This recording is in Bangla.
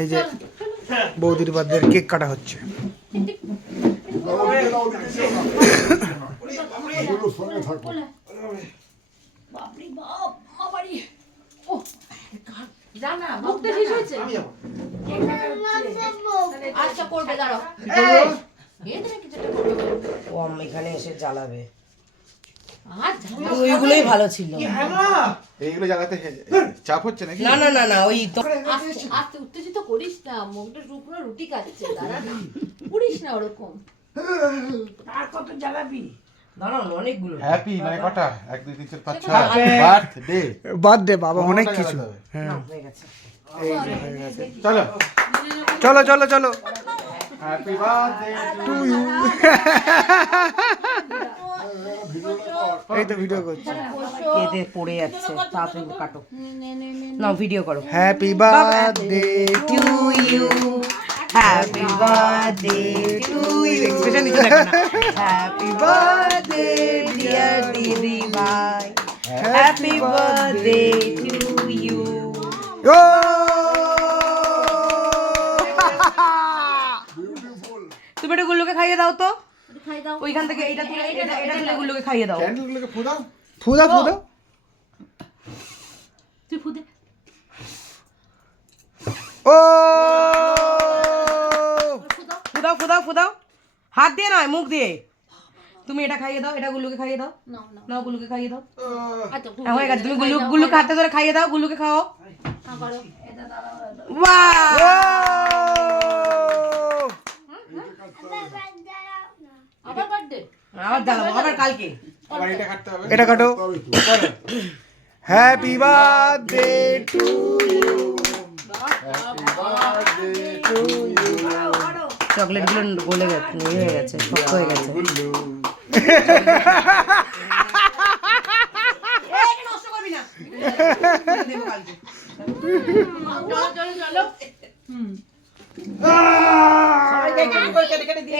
এই যে বৌদির বার্থডে কেক কাটা হচ্ছে। এখানে এসে জ্বালাবে, ওইগুলোই ভালো ছিল। এইগুলো জ্বালাতে চাপ হচ্ছে নাকি? না না না না, ওই তো আস্তে উত্তেজিত করিস না, মুখটা শুকনো রুটি খাচ্ছে, দাঁড়া না, করিস না ওরকম। আর কত জ্বালাবি? দাঁড়াও, অনেকগুলো। হ্যাপি মানে কটা? 1 2 3 4 5 6 বার্থডে। বার্থডে বাবা, অনেক কিছু। হ্যাঁ হয়ে গেছে। চলো চলো চলো চলো। Happy birthday to you. এই তো ভিডিও করছি। কেঁদে পড়ে যাচ্ছে, তাড়াতাড়ি কাটো। নাও ভিডিও করো। Happy birthday to you, happy birthday to you. Expression দিতে থাকো না। হ্যাপি বার্থডে ডিয়ার দিদি ভাই, হ্যাপি বার্থডে টু ইউ। ও তুমি এটা গুল্লুকে খাইয়ে দাও তো, ওইখান থেকে এটা তুলে এটা তুলে গুল্লুকে খাইয়ে দাও। ক্যান্ডেলগুলোকে ফোদাও। ফুদা ফুদা। তুই ফুদে। ও ফুদাও ফুদাও ফুদাও, হাত দিয়ে নয়, মুখ দিয়ে। তুমি এটা খাইয়ে দাও, এটা গুল্লুকে খাইয়ে দাও। নাও গুল্লুকে খাইয়ে দাও। হ্যাঁ, হয়ে গেছে। তুমি গুল্লুকে হাতে ধরে খাইয়ে দাও, গুল্লুকে খাও। বাহ, আবার বার্থডে, আবার জ্বালাবো, আবার কালকে। আবার এটা কাটতে হবে। এটা কাটো। Happy birthday to you. Chocolate গুলো গলে গেছে, হয়ে গেছে, শক্ত হয়ে গেছে। নষ্ট করবি না, দেবো কালকে। চলো চলো চলো। সবাই কেটে কেটে দিয়ে